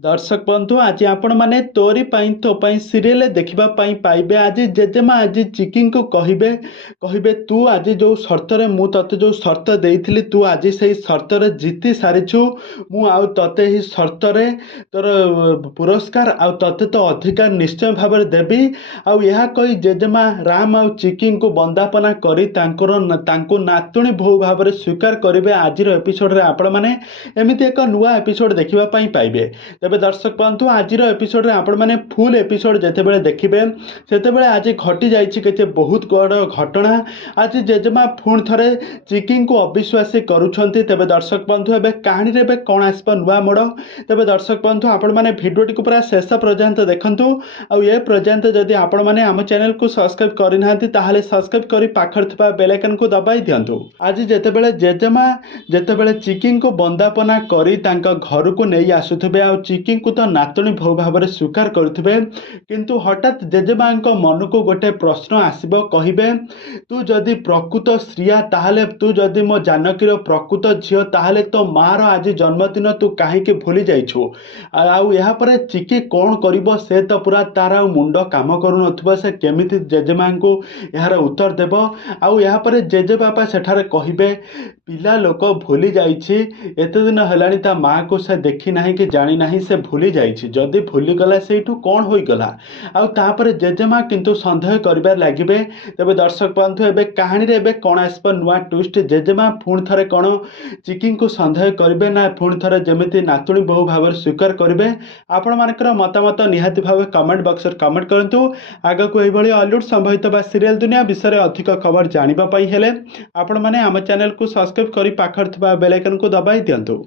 दर्शक बंधु आज आपण माने तोरी पाई तो पाई सीरियल देखिबा पाई पाइबे। आज जेजेमा आज चिकिंग को कहिबे कहिबे तू आज जो शर्त रे मु तते जो शर्त देइथिली तू आज सेही शर्त रे जीती सारिछु। मु आउ तते ही शर्त रे तोर पुरस्कार आउ तते तो अधिकार निश्चय भाव देवी। आउ यह कही जेजेमा राम आउ चिकिंग को बंदापना करी तांको नातुणी बहु भाव में स्वीकार करेंगे। आज एपिसोड रे आपण माने एमिति एक नुआ एपिसोड देखिबा पाई पाइबे। तेबे दर्शक बंधु आज एपिसोड आपण माने फुल एपिसोड जेतेबेले देखिबे सेतेबेले आज घटी जाइछि केते बहुत बड़ घटना। आज जेजेमा पुणी थरे चिकिंग को अविश्वासी करूछंती। तेबे दर्शक बंधु एबे कहानी रे एबे कोन आसबा नुआ मोड़। तेबे दर्शक बंधु आपण माने भिडियोटी को पूरा शेष पर्यंत देखंतु। आ ये पर्यंत जदि आपण माने आम चैनल को सब्सक्राइब करि नाहंती ताहाले सब्सक्राइब करी पाखर थिबा बेल आइकन को दबाई दियंतु। आज जेतेबेले जेजेमा जेतेबेले चिकिंग को बंदापना करी तांका घर को नहीं आसुथिबे आ चिकिंग को तो नातुणी भौ भाव में स्वीकार करुथिबे। किंतु हठात जेजेमा मन को गोटे प्रश्न आसिबो। कहिबे तू जदि प्रकृत स्त्रिया ताहाले तू जदि मो जानकीर प्रकृत झियो ताहाले तो मार आज जन्मदिन तू कहीं भूली जाइछु। आउ या परे चिकी कौन करिबो से तो पूरा तार मुंड काम करू नथिबो। से केमिति जेजेमा को यार उत्तर देब। आउ या परे जेजे बापा सेठारे कहिबे पिला लोक भूली जाइछि एते दिन हेलानी ता माँ को से देखी नाही कि जानी नाही से भूली जाइछि। जदि भूली गला सेठू कौन होई गला। आउ तापर जेजेमा किंतु संदेह करिबार लागिबे। तबे दर्शक बंधु एबे कहानी रे एबे कोन आसबो नुआ ट्विस्ट। जेजेमा पुणी थरे कोन चिकिंग को संदेह करिबे ना पुणी थरे जेमिति नातुणी बहु भाव स्वीकार करिबे। आपण मानकर मतामत निहाती भाव कमेंट बॉक्स रे कमेंट करंतु। आगा को एई भली हॉलीवुड संबंधित बा सीरियल दुनिया विषय रे अधिक खबर जानिबा पई हेले आपण माने हम चैनल को सब्सक्राइब करी पाखर थिबा बेल आइकन को दबाई दियंतु।